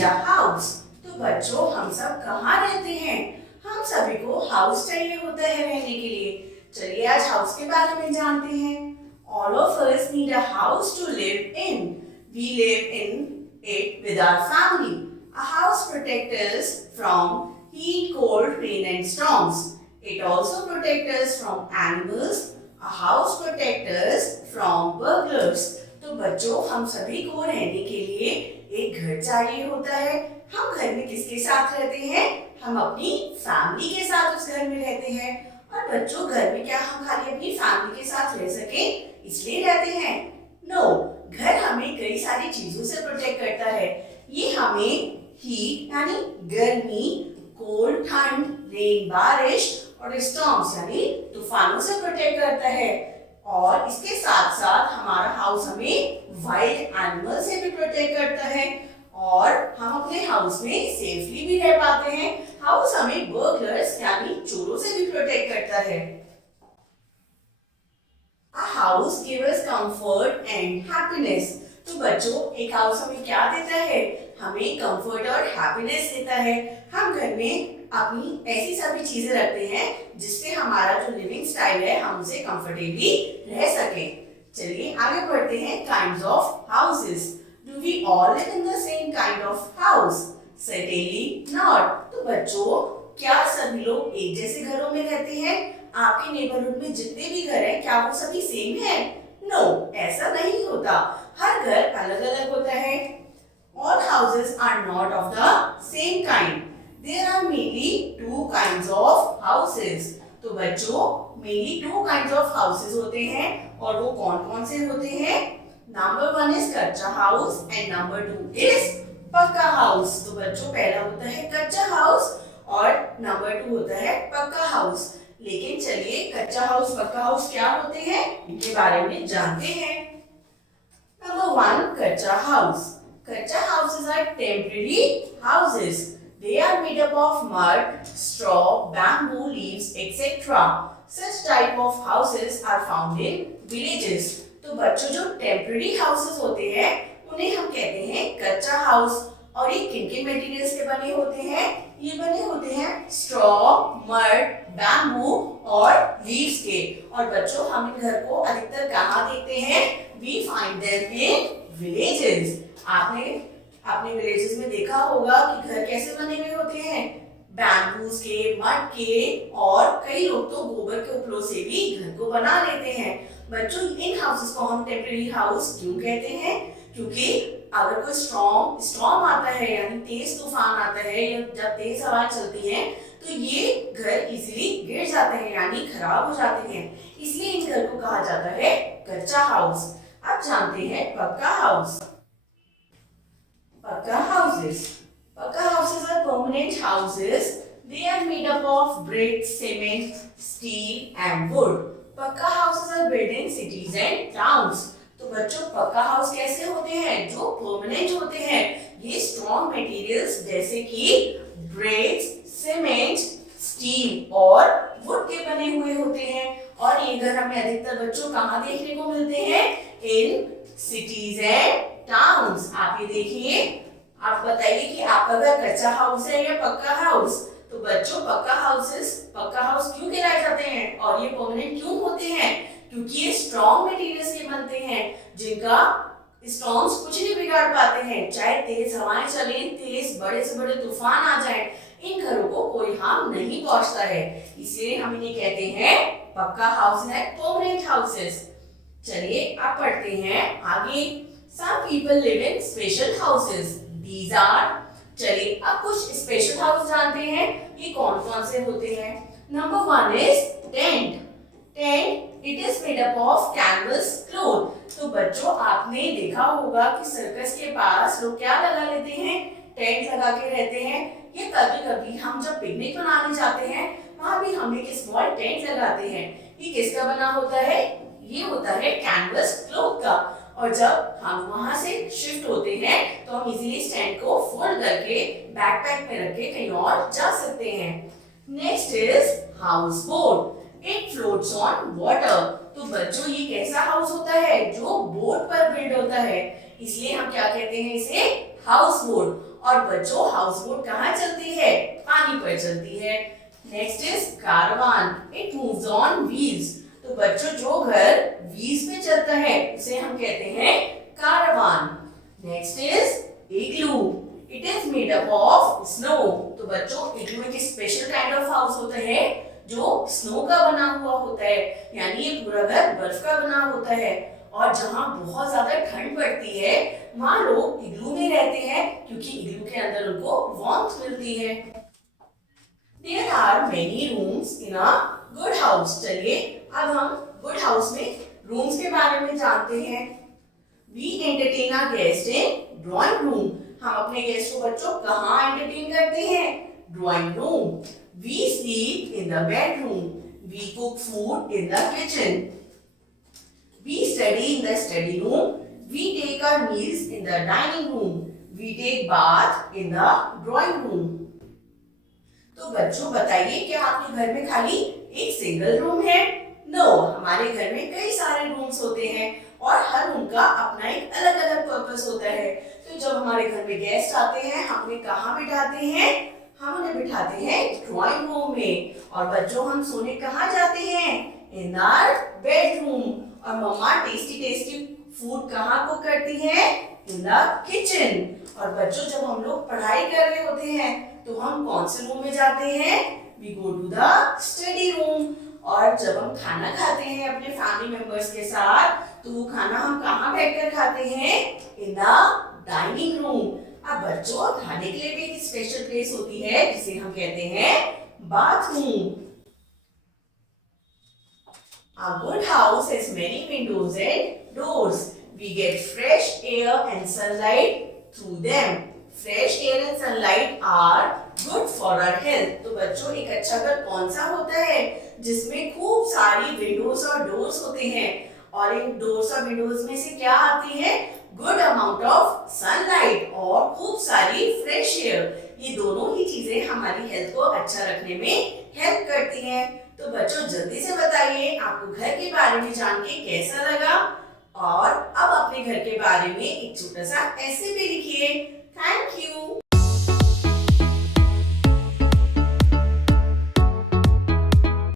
Need a house. तो बच्चों हम सब कहाँ रहते हैं? हम सभी को हाउस चाहिए होता है रहने के लिए। चलिए आज हाउस के बारे में जानते हैं। All of us need a house to live in. We live in it with our family. A house protects us from heat, cold, rain and storms. It also protects us from animals. A house protects us from burglars. तो बच्चों हम सभी को रहने के लिए एक घर चाहिए होता है। हम घर में किसके साथ रहते हैं? हम अपनी फैमिली के साथ उस घर में रहते हैं। और बच्चों घर में क्या हम खाली अपनी फैमिली के साथ रह सके इसलिए रहते हैं? नो, घर हमें कई सारी चीजों से प्रोटेक्ट करता है। ये हमें हीट यानी गर्मी, कोल्ड ठंड, रेन बारिश और स्टॉर्म्स यानी तूफानों से प्रोटेक्ट करता है। और इसके साथ साथ हमारा हाउस हमें वाइल्ड एनिमल से भी प्रोटेक्ट करता है और हम अपने हाउस में सेफली भी रह पाते हैं। हाउस हमें बर्गलर्स यानी चोरों से भी प्रोटेक्ट करता है। A house gives us comfort and happiness. तो बच्चों एक हाउस हमें क्या देता है? हमें कंफर्ट और हैप्पीनेस देता है। हम घर में अपनी ऐसी सभी चीजें रखते हैं जिससे हमारा जो लिविंग स्टाइल है हम उसे कंफर्टेबली रह सके। चलिए आगे बढ़ते हैं। Kinds of houses. Do we all live in the same kind of house? Certainly not. तो बच्चों क्या सभी लोग एक जैसे घरों में रहते हैं? आपके नेबरहुड में जितने भी घर हैं क्या वो सभी सेम हैं? नो, ऐसा नहीं होता। हर घर अलग अलग होता है। All houses are not of the same kind. There are mainly two kinds of houses. तो बच्चों mainly two kinds of houses होते हैं और वो कौन कौन से होते हैं? नंबर 1 इज कच्चा हाउस एंड नंबर 2 इज पक्का हाउस। तो बच्चों पहला होता है कच्चा हाउस और नंबर 2 होता है पक्का हाउस। लेकिन चलिए कच्चा हाउस पक्का हाउस क्या होते हैं इनके बारे में जानते हैं। Number 1 kachcha house. Kachcha houses are temporary houses. They are made up of mud, straw, bamboo leaves, etc. Such type of houses are found in villages. तो बच्चों जो टेम्परेरी हाउसेस होते हैं उन्हें हम कहते हैं कच्चा हाउस। और ये किन किन मटेरियल्स के बने होते हैं? ये बने होते हैं स्ट्रॉ, मड, बैम्बू और लीव्स के। और बच्चों हम इन घर को अधिकतर कहाँ देखते हैं? We find them in villages. आपने अपने विलेजेस में देखा होगा कि घर कैसे बने हुए होते हैं? बैम्बूज के, मड के और कई लोग तो गोबर के उपलों से भी घर को बना लेते हैं। बच्चों इन हाउसेस को हम टेम्परेरी हाउस क्यों कहते हैं? क्योंकि अगर कोई स्टॉर्म आता है यानी तेज तूफान आता है या जब तेज हवा चलती है तो ये घर इजीली गिर जाते हैं यानी खराब हो जाते हैं। इसलिए इन घर को कहा जाता है कच्चा हाउस। अब जानते हैं पक्का हाउस। पक्का हाउसेस। पक्का houses are permanent houses. They are made up of bricks, cement, steel and wood. पक्का houses are built in cities and towns. तो बच्चों पक्का हाउस कैसे होते हैं? जो परमानेंट होते हैं। ये स्ट्रॉन्ग मटेरियल्स जैसे कि ब्रिक्स, सीमेंट, स्टील और वुड के बने हुए होते हैं। और ये घर हमें अधिकतर बच्चों कहाँ देखने को मिलते हैं? In cities and towns. आप ये देखिए, आप बताइए कि आपका घर कच्चा हाउस है या पक्का हाउस? तो बच्चों पक्का हाउस क्यों कहलाए जाते हैं और ये परमानेंट क्यों होते हैं? क्योंकि ये स्ट्रॉन्ग मटेरियल्स के बनते हैं जिनका स्टॉर्म्स कुछ नहीं बिगाड़ पाते हैं। चाहे तेज हवाएं चलें, तेज बड़े से बड़े तूफान आ जाएं, इन घरों को कोई हार्म नहीं पहुंचता है। इसलिए हम इन्हें कहते हैं पक्का हाउस है, परमानेंट हाउसेस। चलिए अब पढ़ते हैं आगे। Some people live in special houses. These are, चलिए अब कुछ स्पेशल हाउस जानते हैं। ये कौन कौन से होते हैं? Number 1 is tent. Tent it is made up of canvas cloth. तो बच्चों आपने देखा होगा कि सर्कस के पास लोग क्या लगा लेते हैं? टेंट लगा के रहते हैं। ये कभी कभी हम जब पिकनिक मनाने जाते हैं वहां भी हम एक स्मॉल टेंट लगाते हैं। ये किसका बना होता है? ये होता है कैनवस क्लॉथ का। और जब हम वहां से शिफ्ट होते हैं तो हम इजीली इस टेंट को फोल्ड करके बैकपैक में रख के कहीं और जा सकते हैं। Next is house boat. It floats on water. तो बच्चों ये कैसा हाउस होता है? जो बोट पर बिल्ड होता है, इसलिए हम क्या कहते हैं इसे? House boat. और बच्चों हाउस बोट कहाँ चलती है? पानी पर चलती है। Next is caravan, it moves on wheels. तो बच्चों जो घर व्हील्स पे चलता है उसे हम कहते हैं caravan. Next is igloo, it is made up of snow. तो बच्चों इग्लू एक स्पेशल काइंड ऑफ हाउस होता है जो स्नो का बना हुआ होता है, यानी ये पूरा घर बर्फ का बना होता है। और जहाँ बहुत ज्यादा ठंड पड़ती है वहाँ लोग इग्लू में रहते हैं क्योंकि इग्लू के अंदर उनको वार्मथ मिलती है। There are many rooms in a good house। चलिए अब हम गुड हाउस में रूम्स के बारे में जानते हैं। We entertain our guests in drawing room। हम अपने गेस्ट को बच्चों कहाँ एंटरटेन करते हैं? Drawing room. We sleep in the bedroom। We cook food in the kitchen। We study in the study room। We take our meals in the dining room। We take bath in the drawing room। तो बच्चों बताइए क्या आपके घर में खाली एक single room है? नो, हमारे घर में कई सारे रूम्स होते हैं और हर रूम का अपना एक अलग अलग पर्पस होता है। तो जब हमारे घर में गेस्ट आते हैं हम उन्हें कहाँ बिठाते हैं? हम उन्हें बिठाते हैं ड्राइंग रूम में। और बच्चों हम सोने कहाँ जाते हैं? In our bedroom. और मम्मा टेस्टी टेस्टी फूड कहाँ कुक करती है? In the kitchen. और बच्चों जब हम लोग पढ़ाई कर रहे होते हैं तो हम कौन से रूम में जाते हैं? We go to the study room. और जब हम खाना खाते हैं अपने फैमिली मेंबर्स के साथ तो वो खाना हम कहाँ बैठकर खाते हैं? In the dining room. अब बच्चों खाने के लिए भी एक स्पेशल प्लेस होती है जिसे हम कहते हैं bathroom. A good house has many windows and doors। We get fresh air and sunlight through them। Fresh air and sunlight are good for our health। तो बच्चों एक अच्छा घर कौन सा होता है? जिसमें खूब सारी विंडोज और डोर्स होते हैं और इन डोर्स और विंडोज में से क्या आती है? गुड अमाउंट ऑफ सनलाइट और खूब सारी फ्रेश एयर। ये दोनों ही चीजें हमारी हेल्थ को अच्छा रखने में हेल्प करती हैं। तो बच्चों जल्दी से बताइए आपको घर के बारे में जान के कैसा लगा? और अब अपने घर के बारे में एक छोटा सा ऐसे भी लिखिए। Thank you.